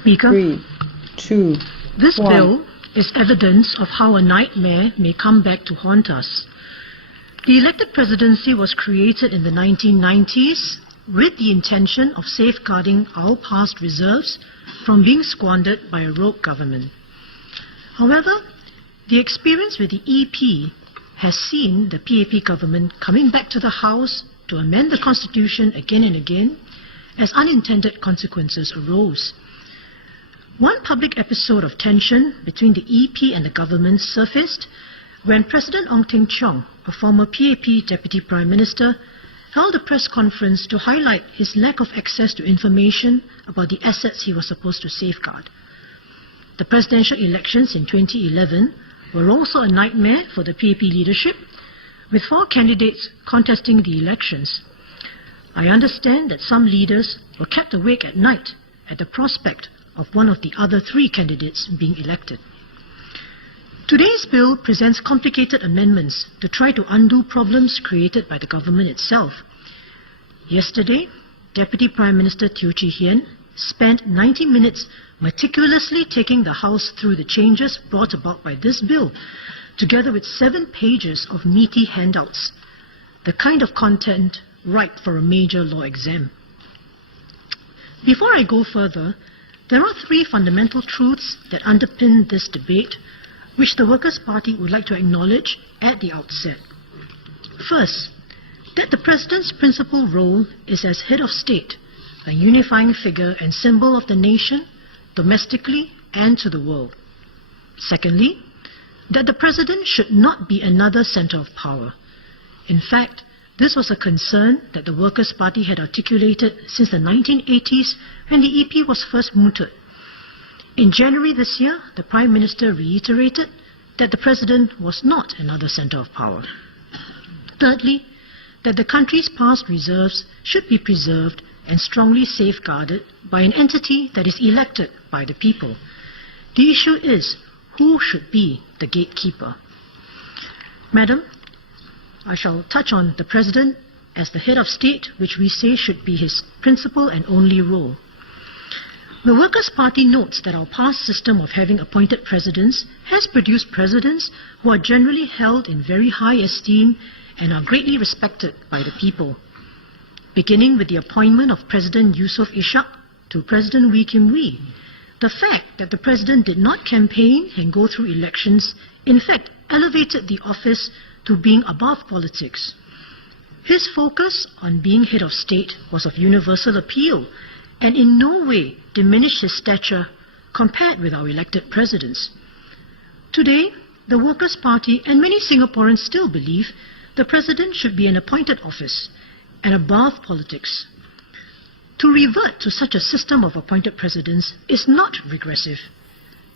Speaker, 3, 2, this 1. bill is evidence of how a nightmare may come back to haunt us. The elected presidency was created in the 1990s with the intention of safeguarding our past reserves from being squandered by a rogue government. However, the experience with the EP has seen the PAP government coming back to the House to amend the Constitution again and again as unintended consequences arose. One public episode of tension between the EP and the government surfaced when President Ong Teng Cheong, a former PAP Deputy Prime Minister, held a press conference to highlight his lack of access to information about the assets he was supposed to safeguard. The presidential elections in 2011 were also a nightmare for the PAP leadership, with 4 candidates contesting the elections. I understand that some leaders were kept awake at night at the prospect of one of the other 3 candidates being elected. Today's bill presents complicated amendments to try to undo problems created by the government itself. Yesterday, Deputy Prime Minister Teo Chee Hean spent 90 minutes meticulously taking the House through the changes brought about by this bill, together with 7 pages of meaty handouts, the kind of content ripe for a major law exam. Before I go further, there are 3 fundamental truths that underpin this debate, which the Workers' Party would like to acknowledge at the outset. First, that the President's principal role is as head of state, a unifying figure and symbol of the nation, domestically and to the world. Secondly, that the President should not be another center of power. In fact, this was a concern that the Workers' Party had articulated since the 1980s when the EP was first mooted. In January this year, the Prime Minister reiterated that the President was not another center of power. Thirdly, that the country's past reserves should be preserved and strongly safeguarded by an entity that is elected by the people. The issue is who should be the gatekeeper. Madam, I shall touch on the President as the head of state, which we say should be his principal and only role. The Workers' Party notes that our past system of having appointed presidents has produced presidents who are generally held in very high esteem and are greatly respected by the people. Beginning with the appointment of President Yusof Ishak to President Wee Kim Wee, the fact that the President did not campaign and go through elections, in fact, elevated the office to being above politics. His focus on being head of state was of universal appeal and in no way diminished his stature compared with our elected presidents. Today, the Workers' Party and many Singaporeans still believe the President should be an appointed office and above politics. To revert to such a system of appointed presidents is not regressive.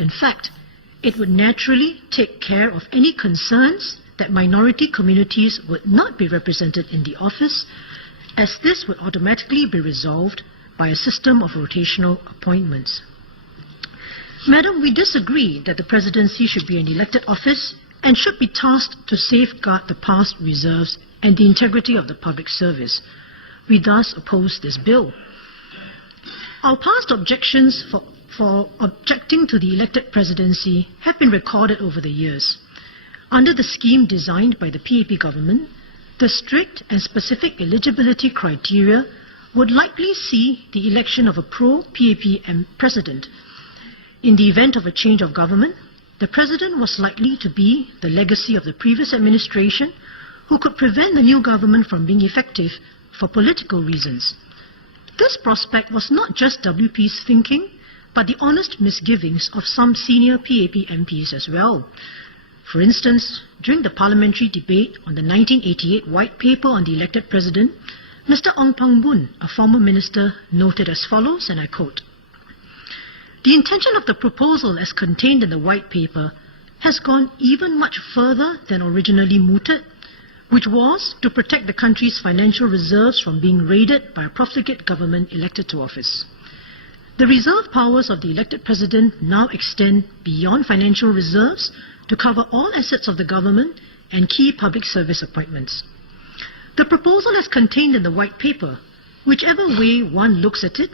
In fact, it would naturally take care of any concerns that minority communities would not be represented in the office, as this would automatically be resolved by a system of rotational appointments. Madam, we disagree that the presidency should be an elected office and should be tasked to safeguard the past reserves and the integrity of the public service. We thus oppose this bill. Our past objections for objecting to the elected presidency have been recorded over the years. Under the scheme designed by the PAP government, the strict and specific eligibility criteria would likely see the election of a pro-PAP president. In the event of a change of government, the president was likely to be the legacy of the previous administration, who could prevent the new government from being effective for political reasons. This prospect was not just WP's thinking, but the honest misgivings of some senior PAP MPs as well. For instance, during the parliamentary debate on the 1988 White Paper on the elected president, Mr. Ong Pang Boon, a former minister, noted as follows, and I quote, "The intention of the proposal as contained in the White Paper has gone even much further than originally mooted, which was to protect the country's financial reserves from being raided by a profligate government elected to office. The reserve powers of the elected president now extend beyond financial reserves to cover all assets of the government and key public service appointments. The proposal as contained in the White Paper, whichever way one looks at it,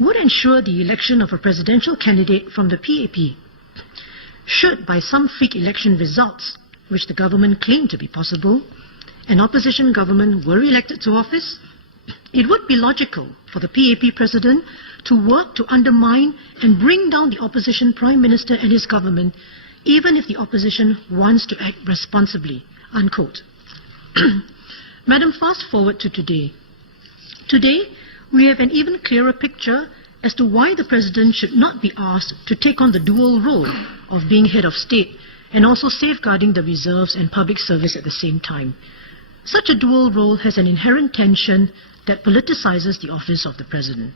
would ensure the election of a presidential candidate from the PAP. Should, by some freak election results, which the government claimed to be possible, an opposition government were elected to office, it would be logical for the PAP president to work to undermine and bring down the opposition prime minister and his government, even if the opposition wants to act responsibly." Unquote. Madam, fast forward to today. Today, we have an even clearer picture as to why the president should not be asked to take on the dual role of being head of state and also safeguarding the reserves and public service at the same time. Such a dual role has an inherent tension that politicizes the office of the president.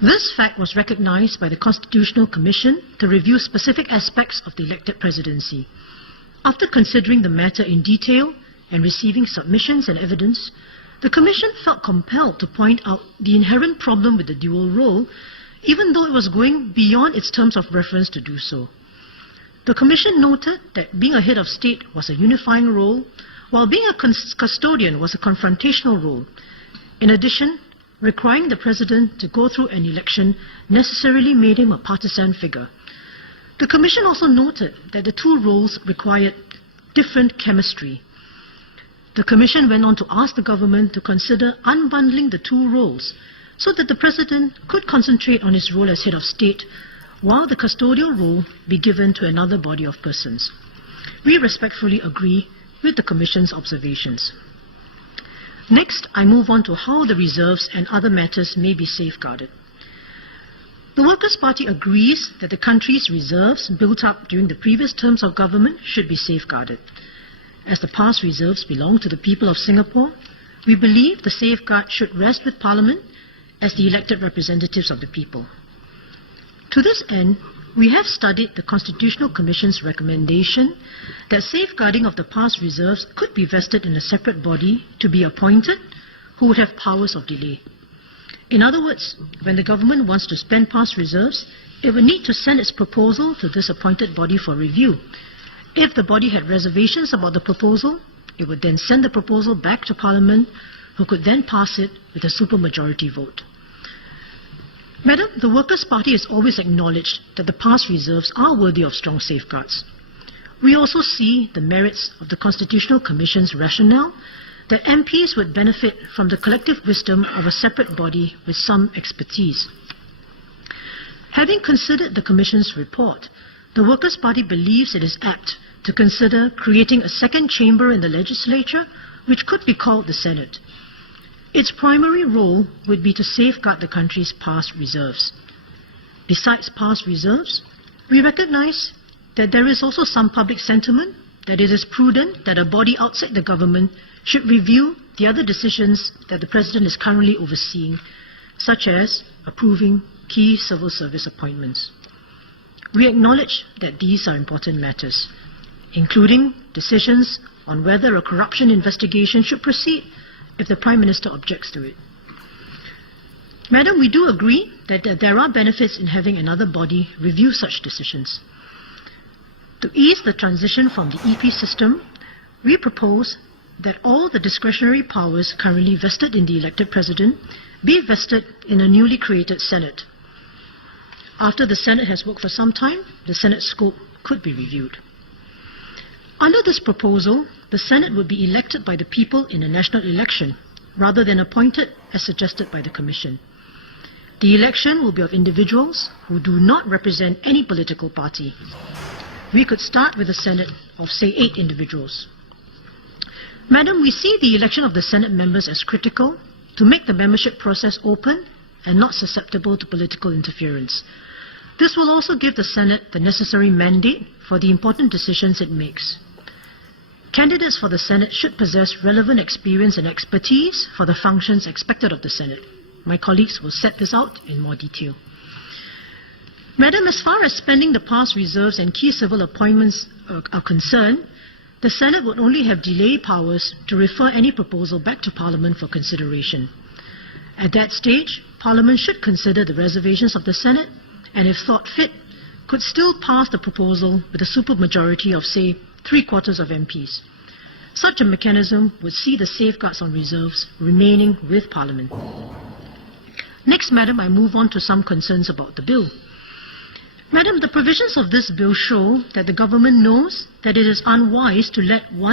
This fact was recognized by the Constitutional Commission to review specific aspects of the elected presidency. After considering the matter in detail and receiving submissions and evidence, the Commission felt compelled to point out the inherent problem with the dual role, even though it was going beyond its terms of reference to do so. The Commission noted that being a head of state was a unifying role, while being a custodian was a confrontational role. In addition, requiring the president to go through an election necessarily made him a partisan figure. The Commission also noted that the two roles required different chemistry. The Commission went on to ask the government to consider unbundling the two roles so that the president could concentrate on his role as head of state while the custodial role be given to another body of persons. We respectfully agree with the Commission's observations. Next, I move on to how the reserves and other matters may be safeguarded. The Workers' Party agrees that the country's reserves built up during the previous terms of government should be safeguarded. As the past reserves belong to the people of Singapore, we believe the safeguard should rest with Parliament as the elected representatives of the people. To this end, we have studied the Constitutional Commission's recommendation that safeguarding of the past reserves could be vested in a separate body to be appointed who would have powers of delay. In other words, when the government wants to spend past reserves, it would need to send its proposal to this appointed body for review. If the body had reservations about the proposal, it would then send the proposal back to Parliament, who could then pass it with a supermajority vote. Madam, the Workers' Party has always acknowledged that the past reserves are worthy of strong safeguards. We also see the merits of the Constitutional Commission's rationale that MPs would benefit from the collective wisdom of a separate body with some expertise. Having considered the Commission's report, the Workers' Party believes it is apt to consider creating a second chamber in the legislature, which could be called the Senate. Its primary role would be to safeguard the country's past reserves. Besides past reserves, we recognize that there is also some public sentiment that it is prudent that a body outside the government should review the other decisions that the President is currently overseeing, such as approving key civil service appointments. We acknowledge that these are important matters, including decisions on whether a corruption investigation should proceed if the Prime Minister objects to it. Madam, we do agree that there are benefits in having another body review such decisions. To ease the transition from the EP system, we propose that all the discretionary powers currently vested in the elected President be vested in a newly created Senate. After the Senate has worked for some time, the Senate scope could be reviewed. Under this proposal, the Senate would be elected by the people in a national election, rather than appointed as suggested by the Commission. The election will be of individuals who do not represent any political party. We could start with a Senate of, say, 8 individuals. Madam, we see the election of the Senate members as critical to make the membership process open and not susceptible to political interference. This will also give the Senate the necessary mandate for the important decisions it makes. Candidates for the Senate should possess relevant experience and expertise for the functions expected of the Senate. My colleagues will set this out in more detail. Madam, as far as spending the past reserves and key civil appointments are concerned, the Senate would only have delay powers to refer any proposal back to Parliament for consideration. At that stage, Parliament should consider the reservations of the Senate and, if thought fit, could still pass the proposal with a supermajority of, say, 3/4 of MPs. Such a mechanism would see the safeguards on reserves remaining with Parliament. Next, Madam, I move on to some concerns about the bill. Madam, the provisions of this bill show that the government knows that it is unwise to let one